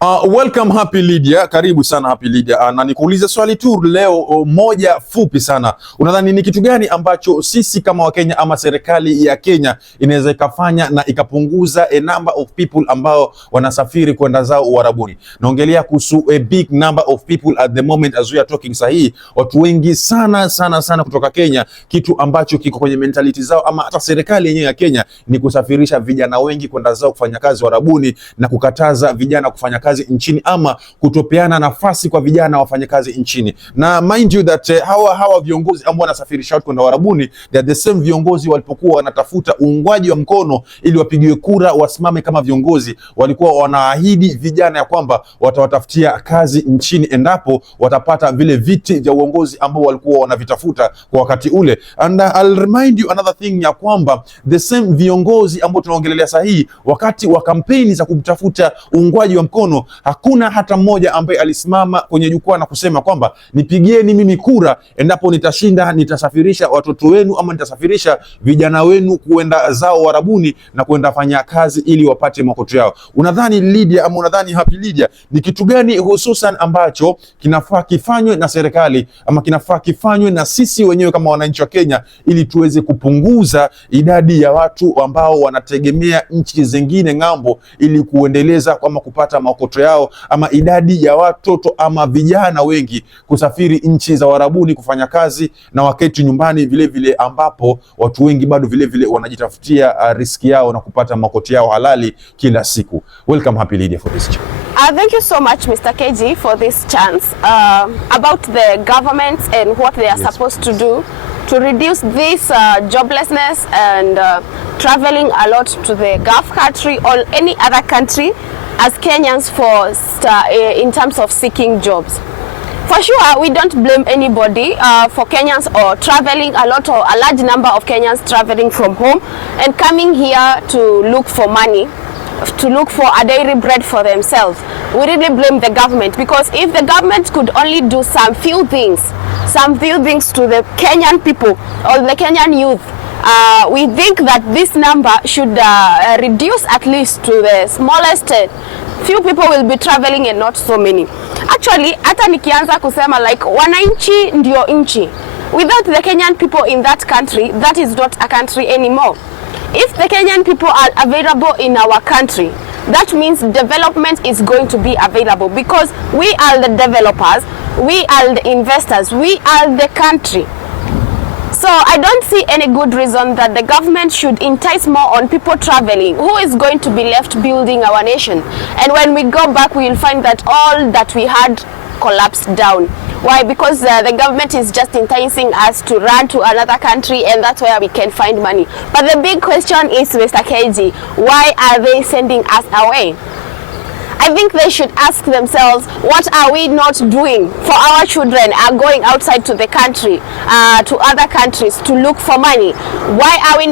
Welcome Happy Lydia, karibu sana Happy Lydia. Na nikuulize swali tu leo moja fupi sana. Unadhani ni kitu gani ambacho sisi kama Wakenya ama serikali ya Kenya inaweza ikafanya na ikapunguza a number of people ambao wanasafiri kwenda zao Uarabuni? Naongelea kuhusu a big number of people at the moment as we are talking sahihi. Watu wengi sana kutoka Kenya, kitu ambacho kiko kwenye mentality zao ama hata serikali yenyewe ya Kenya ni kusafirisha vijana wengi kwenda zao kufanya kazi Uarabuni na kukataza vijana kufanya kazi nchini ama kutopeana nafasi kwa vijana wafanye kazi nchini. Na mind you that hawa viongozi ambao wanasafirisha watu kwenda Uarabuni, they are the same viongozi walipokuwa wanatafuta uungwaji wa mkono ili wapigiwe kura wasimame kama viongozi, walikuwa wanaahidi vijana ya kwamba watawatafutia kazi nchini endapo watapata vile viti vya uongozi ambao walikuwa wanavitafuta kwa wakati ule. And I'll remind you another thing ya kwamba the same viongozi ambao tunaongelea sahihi, wakati wa kampeni za kutafuta uungwaji wa mkono, hakuna hata mmoja ambaye alisimama kwenye jukwaa na kusema kwamba nipigieni mimi kura, endapo nitashinda nitasafirisha watoto wenu ama nitasafirisha vijana wenu kuenda zao Uarabuni na kuenda fanya kazi ili wapate makoto yao. Unadhani Lydia ama unadhani Happy Lydia, ni kitu gani hususan ambacho kinafaa kifanywe na serikali ama kinafaa kifanywe na sisi wenyewe kama wananchi wa Kenya ili tuweze kupunguza idadi ya watu ambao wanategemea nchi zingine ng'ambo ili kuendeleza ama kupata makoto yao, ama idadi ya watoto ama vijana wengi kusafiri nchi za Uarabuni kufanya kazi na wakati nyumbani vile ambapo watu wengi bado vile wanajitafutia riski yao na kupata makoto yao halali kila siku. Welcome Happy Lydia for this chat. Thank you so much Mr. KG for this chance about the government and what they are supposed to do to reduce this joblessness and traveling a lot to the Gulf country or any other country as Kenyans in terms of seeking jobs. For sure, we don't blame anybody for Kenyans or traveling a lot or a large number of Kenyans traveling from home and coming here to look for money, to look for a daily bread for themselves. We really blame the government, because if the government could only do some few things to the Kenyan people or the Kenyan youth, we think that this number should reduce at least to the smallest. Few people will be traveling and not so many. Actually, hata nikianza kusema like wananchi ndio nchi. Without the Kenyan people in that country, that is not a country anymore. If the Kenyan people are available in our country, that means development is going to be available, because we are the developers, we are the investors, we are the country. So I don't see any good reason that the government should entice more on people traveling. Who is going to be left building our nation? And when we go back, we will find that all that we had collapsed down. Why? Because the government is just enticing us to run to another country, and that's where we can find money. But the big question is, Mr. KG, why are they sending us away? I think they should ask themselves, what are we not doing for our children are going outside to the country, to other countries to look for money? What are we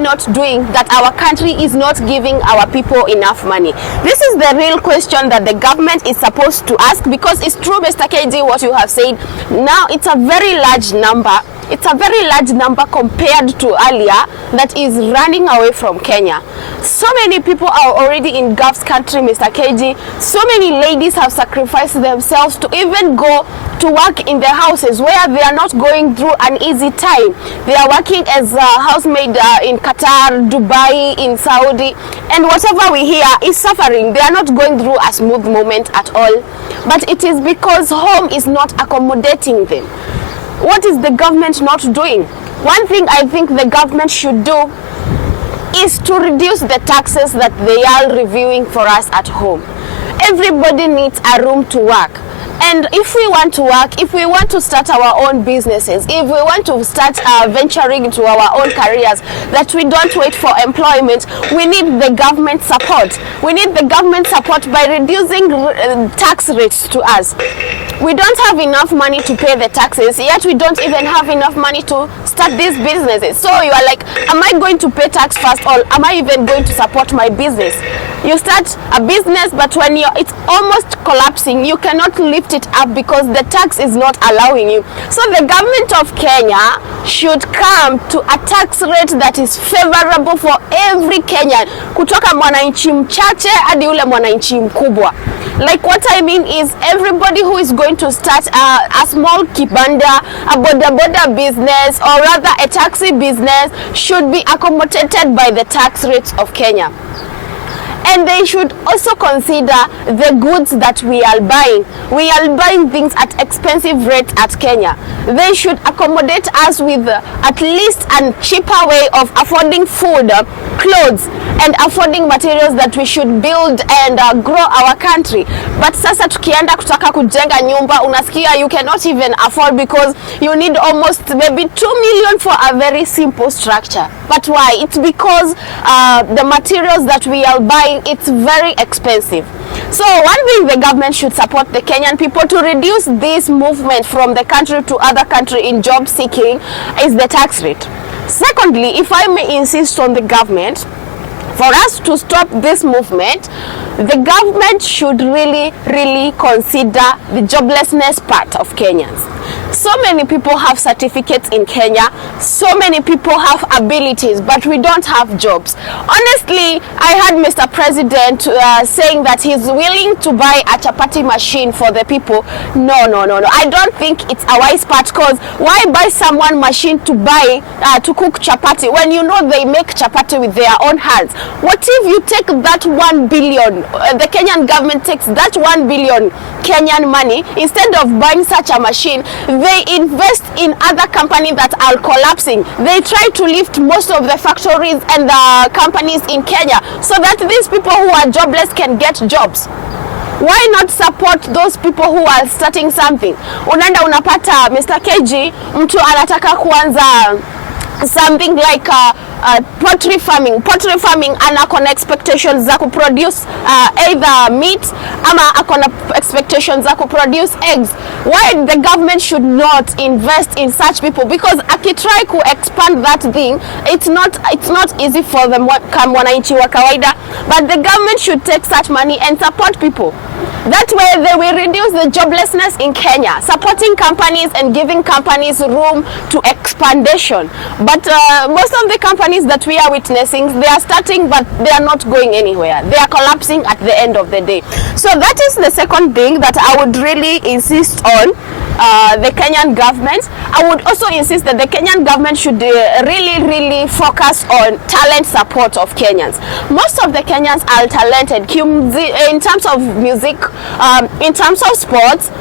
not doing that our country is not giving our people enough money? This is the real question that the government is supposed to ask, because it's true, Mr. KG, what you have said. Now it's a very large number. It's a very large number compared to earlier that is running away from Kenya. So many people are already in Gulf country, Mr. KG. So many ladies have sacrificed themselves to even go to work in their houses where they are not going through an easy time. They are working as a housemaid in Qatar, Dubai, in Saudi, and whatever we hear is suffering. They are not going through a smooth moment at all. But it is because home is not accommodating them. What is the government not doing? One thing I think the government should do is to reduce the taxes that they are reviewing for us at home. Everybody needs a room to work. And if we want to work, if we want to start our own businesses, if we want to start venturing into our own careers, that we don't wait for employment, we need the government support. We need the government support by reducing tax rates to us. We don't have enough money to pay the taxes, yet we don't even have enough money to start these businesses. So you are like, am I going to pay tax first, or am I even going to support my business? You start a business, but when it's almost collapsing, you cannot lift it up because the tax is not allowing you. So the government of Kenya should come to a tax rate that is favorable for every Kenyan, kutoka mwananchi mchache hadi ule mwananchi mkubwa. Like what I mean is everybody who is going to start a small kibanda, a boda business, or rather a taxi business should be accommodated by the tax rates of Kenya. And they should also consider the goods that we are buying. We are buying things at expensive rates at Kenya. They should accommodate us with at least a cheaper way of affording food, clothes, and affording materials that we should build and grow our country. But sasa tukienda kutaka kujenga nyumba, unasikia you cannot even afford because you need almost maybe 2 million for a very simple structure. But why? It's because the materials that we are buying, it's very expensive. So one thing the government should support the Kenyan people to reduce this movement from the country to other country in job seeking is the tax rate. Secondly, if I may insist on the government, for us to stop this movement, the government should really consider the joblessness part of Kenyans. So many people have certificates in Kenya, so many people have abilities, but we don't have jobs. Honestly, I heard Mr. President saying that he's willing to buy a chapati machine for the people. No. I don't think it's a wise part, because why buy someone machine to buy to cook chapati when you know they make chapati with their own hands? What if you take that 1 billion, the Kenyan government takes that 1 billion Kenyan money, instead of buying such a machine, they invest in other companies that are collapsing. They try to lift most of the factories and the companies in Kenya so that these people who are jobless can get jobs. Why not support those people who are starting something? Unaenda unapata Mr. KG, mtu anataka kuanza something like poultry farming. Poultry farming anakona expectations za kuproduce either meat ama akona expectations za kuproduce eggs. Why the government should not invest in such people? Because akitry ku expand that thing, it's not easy for them kama wananchi wa kawaida, but the government should take such money and support people. That way they will reduce the joblessness in Kenya, supporting companies and giving companies room to expansion. But most of the companies that we are witnessing, they are starting but they are not going anywhere. They are collapsing at the end of the day. So that is the second thing that I would really insist on. The Kenyan government. I would also insist that the Kenyan government should really focus on talent support of Kenyans. Most of the Kenyans are talented in terms of music, in terms of sports,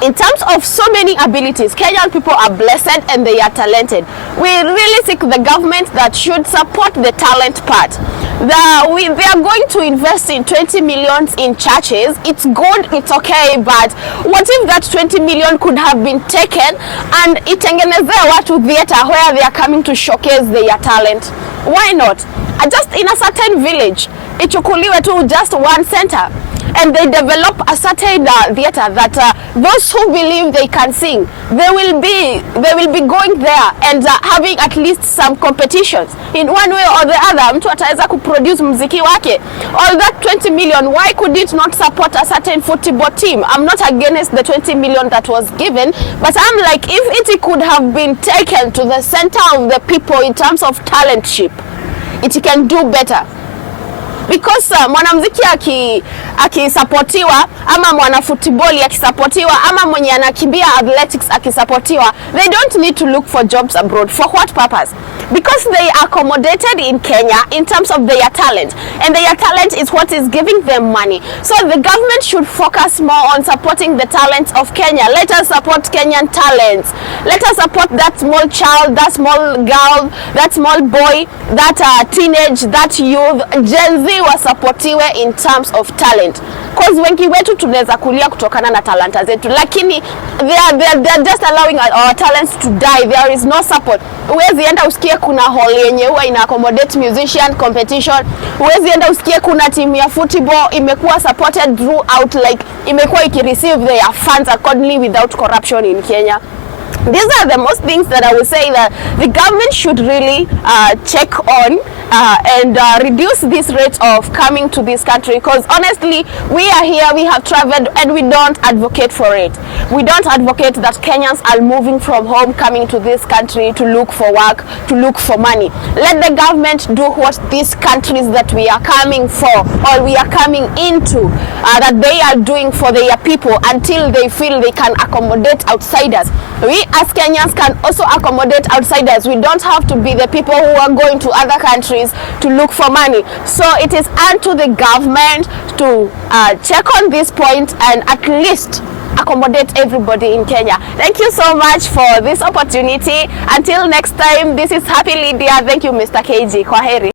in terms of so many abilities. Kenyan people are blessed and they are talented. We really seek the government that should support the talent part. They are going to invest in 20 million in churches. It's good, it's okay, but what if that 20 million could have been taken and itengenezea watu theater where they are coming to showcase their talent? Why not? Just in a certain village, ichukuliwe tu just one center, and they develop a certain theater that those who believe they can sing, they will be going there and having at least some competitions in one way or the other. Mtu ataweza kuproduce muziki wake. All that 20 million, why could it not support a certain football team? I'm not against the 20 million that was given, but I'm like, if it could have been taken to the center of the people in terms of talentship, it can do better. Because mwanamuziki akisapotiwa ama mwanafutiboli akisapotiwa ama mwenye anakimbia athletics akisapotiwa, they don't need to look for jobs abroad. For what purpose? Because they are accommodated in Kenya in terms of their talent, and their talent is what is giving them money. So the government should focus more on supporting the talents of Kenya. Let us support Kenyan talents. Let us support that small child, that small girl, that small boy, that teenage, that youth. Gen Z wasapotiwe in terms of talent. Because wengi wetu tunaweza kulia kutokana na talanta zetu, lakini they are just allowing our talents to die. There is no support. Uwezi enda usikie kuna hall yenye huwa ina accommodate musician competition. Uwezi enda usikie kuna team ya football imekuwa supported throughout, like imekuwa ikireceive their funds accordingly without corruption in Kenya. These are the most things that I would say that the government should really check on and reduce this rate of coming to this country, because honestly we are here, we have traveled, and we don't advocate for it. We don't advocate that Kenyans are moving from home coming to this country to look for work, to look for money. Let the government do what these countries that we are coming for or we are coming into that they are doing for their people until they feel they can accommodate outsiders. We as Kenyans can also accommodate outsiders. We don't have to be the people who are going to other countries to look for money. So it is unto the government to check on this point and at least accommodate everybody in Kenya. Thank you so much for this opportunity. Until next time, this is Happy Lydia. Thank you, Mr. KG. Kwaheri.